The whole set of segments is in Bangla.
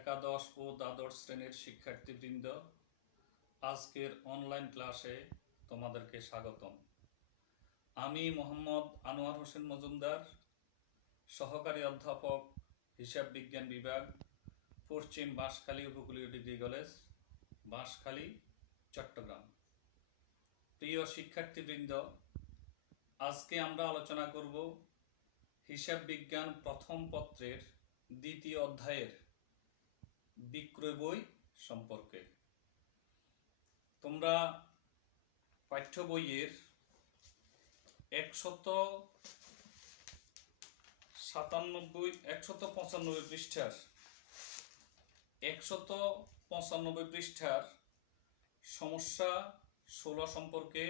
একাদশ ও দ্বাদশ শ্রেণীর শিক্ষার্থীবৃন্দ, আজকের অনলাইন ক্লাসে তোমাদেরকে স্বাগতম। আমি মোহাম্মদ আনোয়ার হোসেন মজুমদার, সহকারী অধ্যাপক, হিসাব বিজ্ঞান বিভাগ, পশ্চিম বাঁশখালী উপকূলীয় ডিগ্রি কলেজ, বাঁশখালী, চট্টগ্রাম। প্রিয় শিক্ষার্থীবৃন্দ, আজকে আমরা আলোচনা করব হিসাব বিজ্ঞান প্রথম পত্রের দ্বিতীয় অধ্যায়ের বিক্রয় বই সম্পর্কে। তোমরা পাঠ্য বইয়ের 195 পৃষ্ঠার সমস্যা 16 সম্পর্কে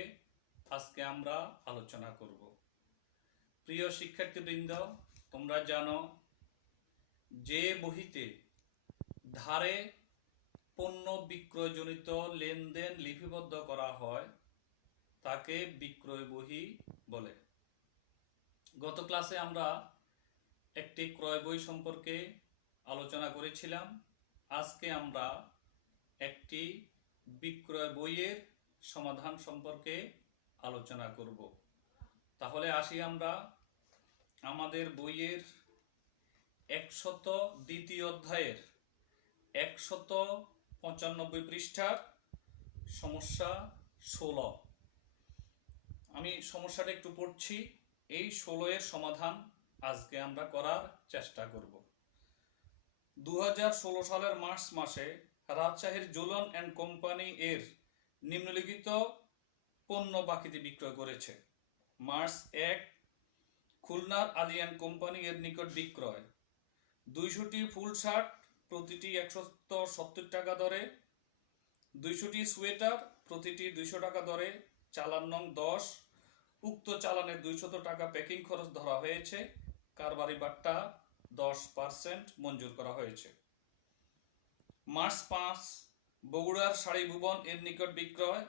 আজকে আমরা আলোচনা করব। প্রিয় শিক্ষার্থীবৃন্দ, তোমরা জানো যে বহিতে ধারে পণ্য বিক্রয়জনিত লেনদেন লিপিবদ্ধ করা হয় তাকে বিক্রয় বহি বলে। গত ক্লাসে আমরা একটি ক্রয় বই সম্পর্কে আলোচনা করেছিলাম। আজকে আমরা একটি বিক্রয় বইয়ের সমাধান সম্পর্কে আলোচনা করব। তাহলে আসি আমরা আমাদের বইয়ের 102 অধ্যায়ের 195 পৃষ্ঠার সমস্যা 16। আমি সমস্যাটা একটু পড়ছি। এই 16 এর সমাধান আজকে আমরা করার চেষ্টা করব। 2016 সালের মার্চ মাসে রাজশাহীর ঝুলন অ্যান্ড কোম্পানি এর নিম্নলিখিত পণ্য বাকিতে বিক্রয় করেছে। মার্চ 1, খুলনার আলী অ্যান্ড কোম্পানি এর নিকট বিক্রয় 200টি ফুল শার্ট, প্রতিটি 170 টাকা দরে, 200টি সোয়েটার, প্রতিটি 200 টাকা দরে, চালান নং 10। উক্ত চালানের 200 টাকা প্যাকিং খরচ ধরা হয়েছে। কারবারি বাট্টা 10% মঞ্জুর করা হয়েছে। মার্চ 5, বগুড়ার শাড়ি ভুবন এর নিকট বিক্রয়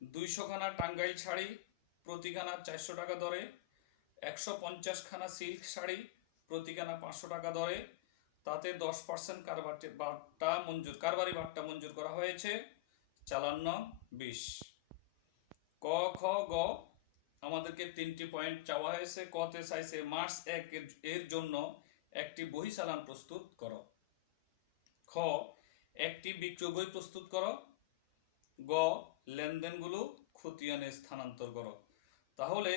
200 খানা টাঙ্গাইল শাড়ি, প্রতিখানা 400 টাকা দরে, 150 খানা সিল্ক শাড়ি, প্রতিখানা 500 টাকা দরে, তাতে 10% কারবারি বাট্টা মঞ্জুর করা হয়েছে। চালান নং 20। ক, খ, গ আমাদেরকে 3টি পয়েন্ট চাওয়া হয়েছে। কতে চাইছে মার্চ 1 এর জন্য একটি বহি চালান প্রস্তুত করো। খ, একটি বিক্রয় বই প্রস্তুত করো। গ, লেনদেনগুলো খতিয়ানে স্থানান্তর করো। তাহলে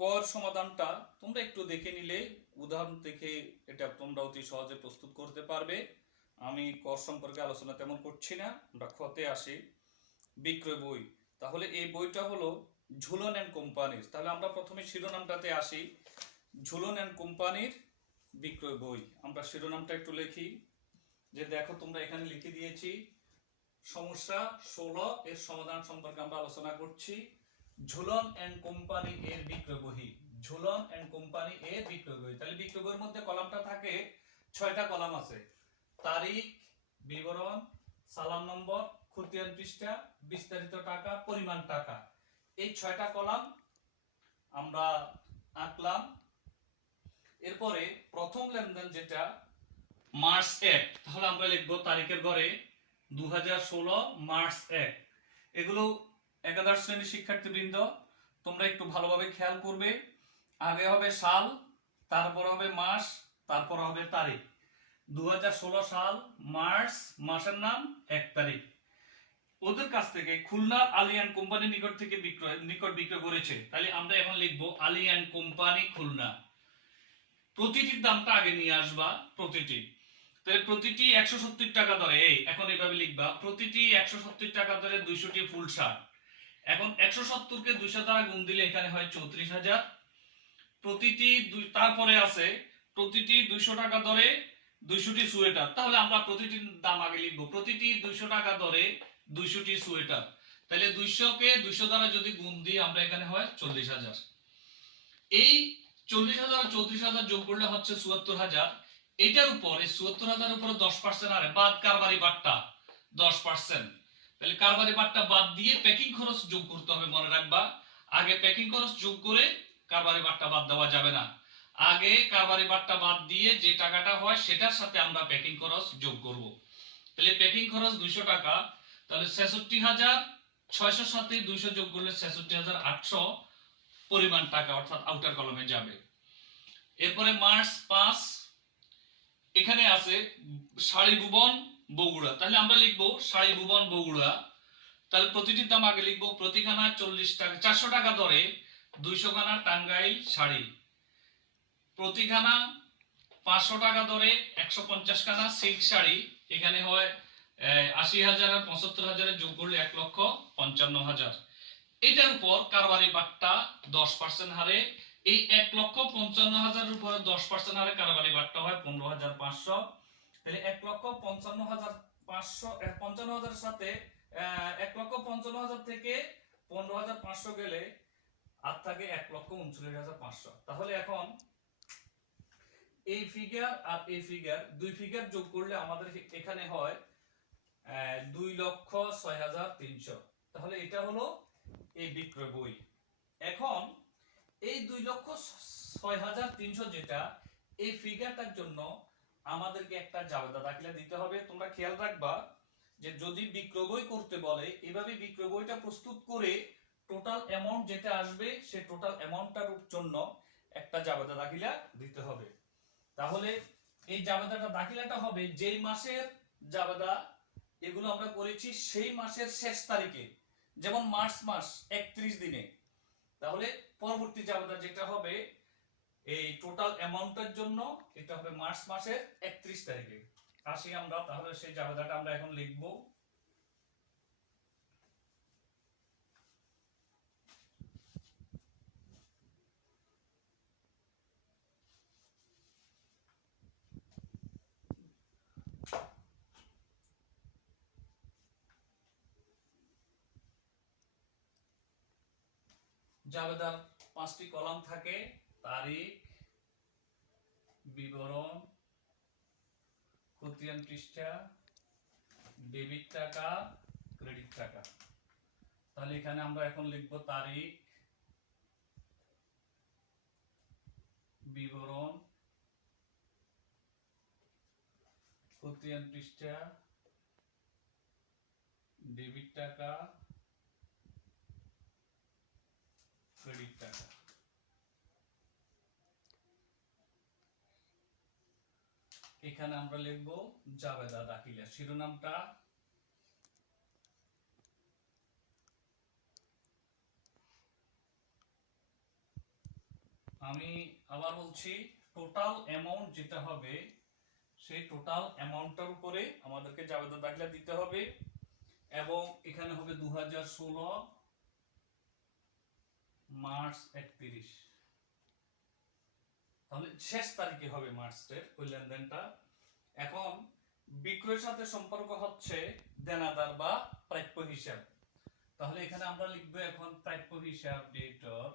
কর সমাধানটা তোমরা একটু দেখে নিলে, উদাহরণ থেকে এটা তোমরা অতি সহজে প্রস্তুত করতে পারবে। আমি কর সম্পর্কে আলোচনা তেমন করছি না, আমরা খতে আসি। বিক্রয় বই, তাহলে এই বইটা হলো ঝুলন অ্যান্ড কোম্পানির। তাহলে আমরা প্রথমে শিরোনামটাতে আসি। ঝুলন অ্যান্ড কোম্পানির বিক্রয় বই। আমরা শিরোনামটা একটু লিখি, যে দেখো তোমরা এখানে লিখে দিয়েছি সমস্যা 16 এর সমাধান সম্পর্কে আমরা আলোচনা করছি। ঝুলন অ্যান্ড কোম্পানি এর বিক্রয় বই। ঝুলন অ্যান্ড কোম্পানি এর বিক্রয় বই। তাহলে বিক্রয় বইয়ের মধ্যে কলামটা থাকে 6টা কলাম আছে। তারিখ, বিবরণ, চালান নম্বর, খতিয়ান পৃষ্ঠা, বিস্তারিত টাকা, পরিমাণ টাকা। এই 6টা কলাম আমরা আঁকলাম। এরপরে প্রথম লেনদেন যেটা মার্চ 1, তাহলে আমরা লিখবো তারিখের ঘরে 2016 মার্চ 1। এগুলো একাদশ শ্রেণীর শিক্ষার্থীবৃন্দ, তোমরা একটু ভালোভাবে খেয়াল করবে। আগে হবে সাল, তারপর হবে মাস, তারপর হবে তারিখ। 2016 সাল, মার্চ, মাসের নাম 1 তারিখ। ওদের কাছ থেকে খুলনার আলী অ্যান্ড কোম্পানি নিকট বিক্রয় করেছে। তাহলে আমরা এখন লিখবো আলী অ্যান্ড কোম্পানি খুলনা। প্রতিটির দামটা আগে নিয়ে আসবা, প্রতিটি। তাহলে প্রতিটি 170 টাকা দরে। এই এখন এইভাবে লিখবা, প্রতিটি 170 টাকা দরে 200টি ফুল শার্ট। এখন 170 কে 200 দ্বারা গুণ দিলে এখানে হয় 34,000। প্রতিটি তারপরে আছে প্রতিটি 200 টাকা দরে 200টি সোয়েটার। তাহলে আমরা প্রতিটির দাম আগে লিখবো, প্রতিটি 200 টাকা দরে 200টি সোয়েটার। তাহলে 200 কে 200 দ্বারা যদি গুণ দিই আমরা এখানে হয় 40,000। এই 40,000 34,000 যোগ করলে হচ্ছে 74,000। এটার উপর, এই 74,000 উপরে 10% আরে বাদ কারবারি বাট্টা 10%। তাহলে কারবারি বাট্টা বাদ দিয়ে প্যাকিং খরচ যোগ করতে হবে, মনে রাখবা। আগে প্যাকিং খরচ যোগ করে কারবারি বাট্টা বাদ দেওয়া যাবে না। আগে কারবারি বাট্টা বাদ দিয়ে যে টাকাটা হয় সেটার সাথে আমরা প্যাকিং খরচ যোগ করব। তাহলে প্যাকিং খরচ 200 টাকা, তাহলে 66,600 সাথে 200 যোগ করলে 66,800 পরিমাণ টাকা অর্থাৎ আউটার কলমে যাবে। এরপরে মার্চ 5 এখানে আছে শাড়ি ভুবন বগুড়া, তাহলে আমরা লিখবো শাড়ি ভুবন বগুড়া। তাহলে প্রতিটির দাম আগে লিখবো, প্রতিখানা 40 টাকা 400 টাকা দরে 200 খানা টাঙ্গাইল শাড়ি, প্রতিখানা 500 টাকা দরে 150 খানা সিল্ক শাড়ি। এখানে হয় 80,000 আর 75,000 যোগ করলে 1,55,000। এটার উপর কারবারি বাট্টা 10% হারে, এই 1,55,000 এর উপরে 10% হারে কারবারি বাট্টা হয় 15,500। তাহলে 1,55,500 55,000 এর সাথে 1,55,000 থেকে 15,500 গেলে আর থাকে 1,39,500। তাহলে এখন এই ফিগার আর এই ফিগার, দুই ফিগার যোগ করলে আমাদের এখানে হয় 2,06,300। তাহলে এটা হলো এই বিক্রয় বই। এখন এই 2,06,300 যেটা, এই ফিগারটার জন্য আমাদেরকে একটা জাবেদা দাখিলা দিতে হবে। তোমরা খেয়াল রাখবা যে যদি বিক্রয় বই করতে বলে এভাবে বিক্রয় বইটা প্রস্তুত করে টোটাল অ্যামাউন্ট যেটা আসবে সে টোটাল অ্যামাউন্টটার জন্য একটা জাবেদা দাখিলা দিতে হবে। তাহলে এই জাবেদাটা দাখিলাটা হবে যেই মাসের জাবেদা এগুলো আমরা করেছি সেই মাসের শেষ তারিখে, যেমন মার্চ মাস 31 দিনে। তাহলে পরবর্তী জাবেদা যেটা হবে এই টোটাল অ্যামাউন্টের জন্য এটা হবে মার্চ মাসের 31 তারিখে। আসি আমরা তাহলে সেই জাবেদাটা আমরা এখন লিখব। জাবেদার 5টি কলাম থাকে, তারিখ, বিবরণ, খতিয়ান পৃষ্ঠা, ডেবিট টাকা, ক্রেডিট টাকা। তাহলে এখানে আমরা এখন লিখব তারিখ, বিবরণ, খতিয়ান পৃষ্ঠা, ডেবিট টাকা, ক্রেডিট টাকা। এখানে আমরা লিখব জাবেদা দাখিলা, শিরোনামটা আমি আবার বলছি, টোটাল অ্যামাউন্ট যেটা হবে সেই টোটাল অ্যামাউন্টটার উপরে আমাদেরকে জাবেদা দাখিলা দিতে হবে এবং এখানে হবে 2016 মার্চ 31। তাহলে শেষ তারিখে হবে মার্চের ওই লেনদেনটা। এখন বিক্রয়ের সাথে সম্পর্ক হচ্ছে দেনাদার বা প্রাপ্য হিসাব। তাহলে এখানে আমরা লিখবো এখন প্রাপ্য হিসাব ডেটর,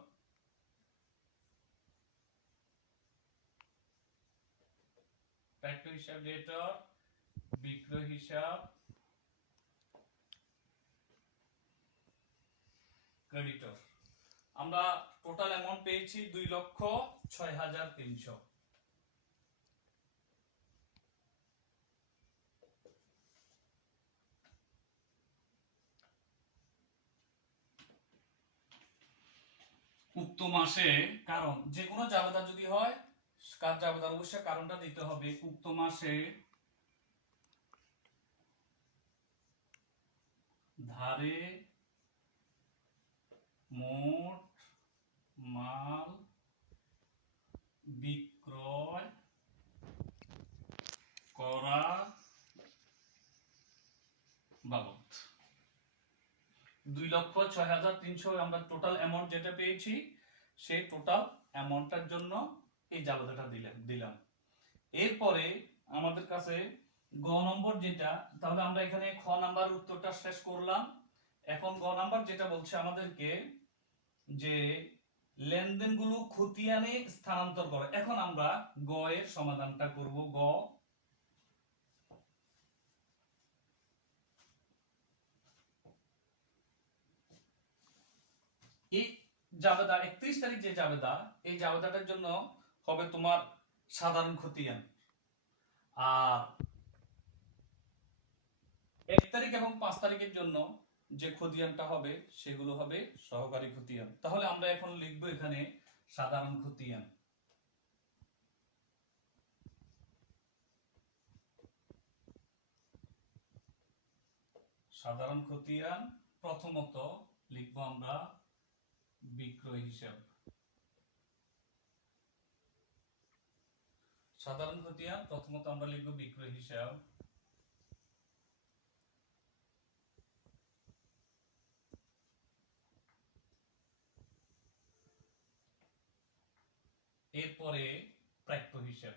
প্রাপ্য হিসাব ডেটর, বিক্রয় হিসাব ক্রেডিটর। আমরা টোটাল অ্যামাউন্ট পেয়েছি 2,06,300। উক্ত মাসে, কারণ যে কোনো জাবেদা যদি হয় কার জাবেদার অবশ্যই কারণটা দিতে হবে। উক্ত মাসে ধারে মোট মাল বিক্রয় করা বাবদ 2,06,300 আমরা টোটাল অ্যামাউন্ট যেটা পেয়েছি সেই টোটাল অ্যামাউন্টটার জন্য এই জাবেদাটা দিলাম। এরপরে আমাদের কাছে গ নম্বর যেটা, তাহলে আমরা এখানে খ নাম্বার উত্তরটা শেষ করলাম। এখন গ নাম্বার যেটা বলছে আমাদেরকে যে লেনদেনগুলো খতিয়ানে স্থানান্তর করো। এখন আমরা গ এর সমাধানটা করব। গ, এই জাবেদা 31 তারিখ যে জাবেদা, এই জাবেদাটার জন্য হবে তোমার সাধারণ খতিয়ান, আর 1 তারিখ এবং 5 তারিখের জন্য যে খতিয়ানটা হবে সেগুলো হবে সহকারী খতিয়ান। তাহলে আমরা এখন লিখব এখানে সাধারণ খতিয়ান। সাধারণ খতিয়ান প্রথমত লিখব আমরা বিক্রয় হিসাব। সাধারণ খতিয়ান প্রথমত আমরা লিখব বিক্রয় হিসাব। এরপরে প্রাপ্য হিসাব।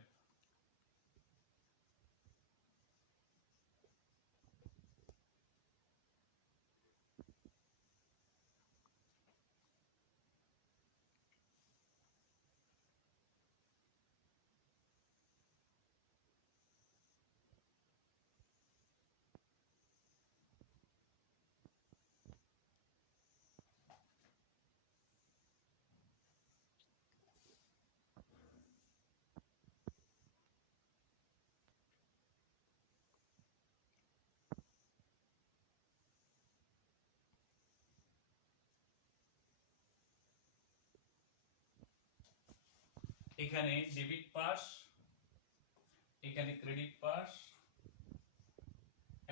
এখানে ডেবিট পাস, এখানে ক্রেডিট পাস,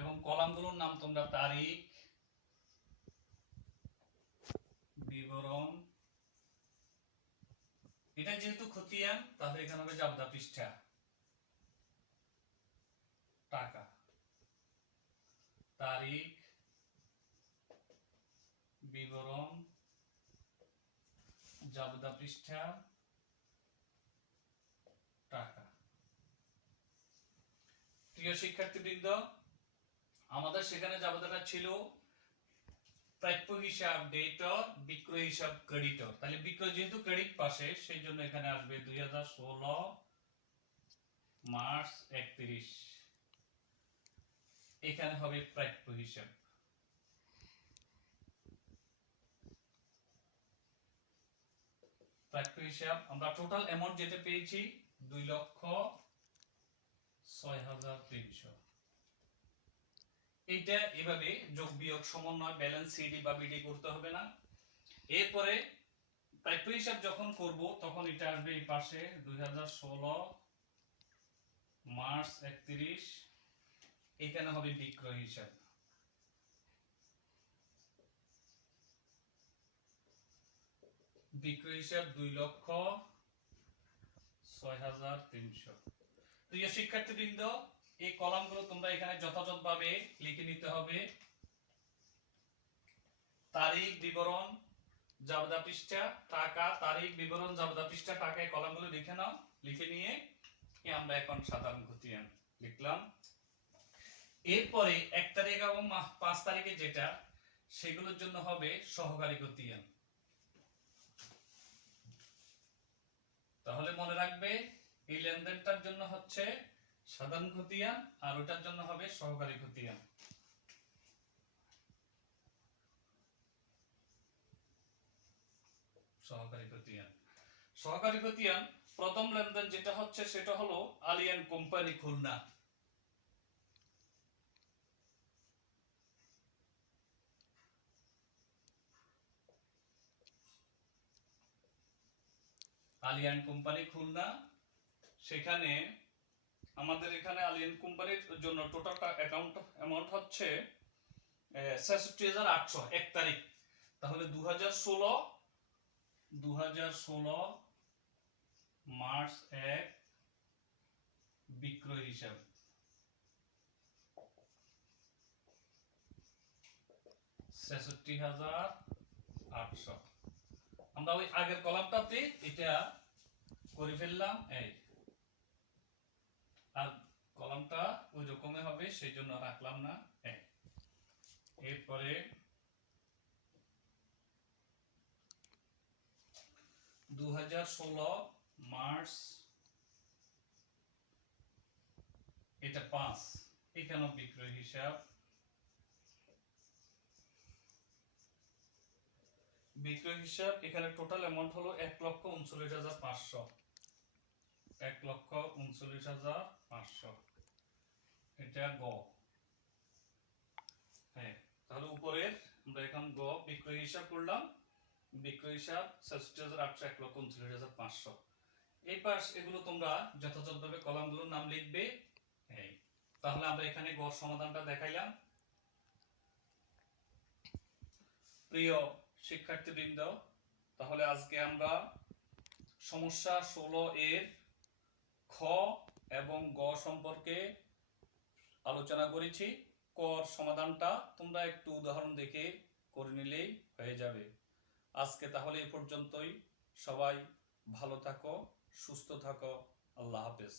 এবং কলামগুলোর নাম তোমরা তারিখ, বিবরণ, এটা যেহেতু খতিয়ান তাহলে এখানে হবে জাবদা পৃষ্ঠা, টাকা, তারিখ, বিবরণ, জাবদা পৃষ্ঠা, টাকা। প্রিয় শিক্ষার্থীবৃন্দ, আমাদের সেখানে জাবদাটা ছিল প্রাপ্য হিসাব ডেটর, বিক্রয় হিসাব ক্রেডিটর। তাহলে বিক্রয় যেহেতু ক্রেডিট পাশে সেই জন্য এখানে আসবে 2016 মার্চ 31, এখানে হবে প্রাপ্য হিসাব। প্রাপ্য হিসাব আমরা টোটাল অ্যামাউন্ট যেটা পেয়েছি 2,06,300। এইটা এভাবে যোগ বিয়োগ সমন্বয় ব্যালেন্স সিডি বা বিডি করতে হবে না। এরপরে প্রাপ্য হিসাব যখন করব তখন এটা আসবে এই পাশে 2016 মার্চ 31, এখানে হবে বিক্রয় হিসাব। বিক্রয় হিসাব 2,06,300। প্রিয় শিক্ষার্থীবৃন্দ, এই কলামগুলো তোমরা এখানে যথাযথভাবে লিখে নিতে হবে। তারিখ, বিবরণ, জাবদা পৃষ্ঠা, টাকা, তারিখ, বিবরণ, জাবদা পৃষ্ঠা, টাকা, এই কলামগুলো লিখে নাও। লিখে নিয়ে আমরা এখন সাধারণ খতিয়ান লিখলাম। এরপরে 1 তারিখ এবং 5 তারিখে যেটা সেগুলোর জন্য হবে সহকারী খতিয়ান। তাহলে মনে রাখবে এই লেনদেনটার জন্য হচ্ছে সাধারণ খতিয়ান আর ওটার জন্য হবে সহকারী খতিয়ান। সহকারী খতিয়ান, সহকারী খতিয়ান প্রথম লেনদেন যেটা হচ্ছে সেটা হলো আলিয়ান কোম্পানি খুলনা। আলিয়ান কোম্পানি খুলনা, সেখানে আমাদের এখানে আলিয়ান কোম্পানির জন্য টোটাল অ্যাকাউন্ট অ্যামাউন্ট হচ্ছে 66,800 1 তারিখ। তাহলে 2016 মার্চ 1 বিক্রয় হিসাব 66,800। আমরা ওই আগের কলামটাতে এটা করে ফেললাম, এই আর কলামটা ওই রকমই হবে সেই জন্য রাখলাম না। এরপরে 2016 মার্চ এটা 5, এখানেও বিক্রয় হিসাব। বিক্রয় হিসাব এখানে টোটাল অ্যামাউন্ট হলো 1,39,500। 1,39,500 এটা গ। হ্যাঁ, তাহলে উপরের আমরা এখন গ বিক্রয় হিসাব করলাম, বিক্রয় হিসাব 66,800 1,39,500। এই পাশ এগুলো তোমরা যথাযথভাবে কলামগুলোর নাম লিখবে। এই তাহলে আমরা এখানে গ সমাধানটা দেখাইলাম। প্রিয় শিক্ষার্থীবৃন্দ, তাহলে আজকে আমরা সমস্যা 16 এর খ এবং গ সম্পর্কে আলোচনা করেছি। কর সমাধানটা তোমরা একটু উদাহরণ দেখে করে নিলেই হয়ে যাবে। আজকে তাহলে এ পর্যন্তই। সবাই ভালো থাকো, সুস্থ থাকো। আল্লাহ হাফেজ।